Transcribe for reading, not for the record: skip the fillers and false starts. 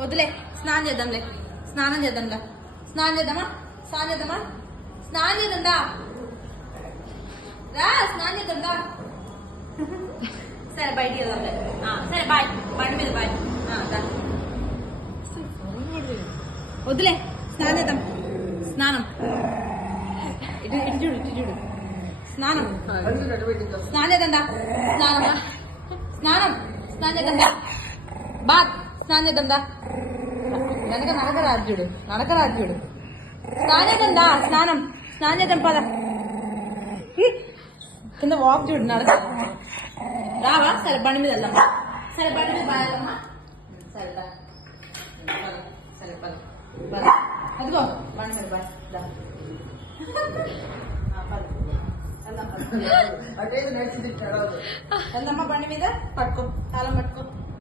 వద్దులే స్నానం చేద్దాంలే స్నానం చేద్దాంలా స్నానం చేద్దామా స్నానం చేద్దామా స్నానం చేద్దాందా రా స్నానం చేద్దాందా సరే బయటికి వెళ్దాంలే సరే బాయ్ బండి మీద బాయ్ వద్దులే స్నానం చేద్దాం స్నానం ఇటు చూడు ఇటు చూడు స్నానం స్నానం చేద్దా స్నానం స్నానం స్నానం చేద్దా బాత్ స్నానం చేద్దా వెనక నడకరాజు చూడు నడకరాజు చూడు స్నానం చేద్దా స్నానం స్నానం చేద్దాం పద కింద వాక్ చూడు నడక రావా సరే బండి మీద వెళ్దాం సరే బండి మీద బాగా వెళ్దామా సరే సరే పద పద అదిగో బండి మీద బాయ్ వెళ్దామా బండి మీద పట్టుకో తాళం పట్టుకో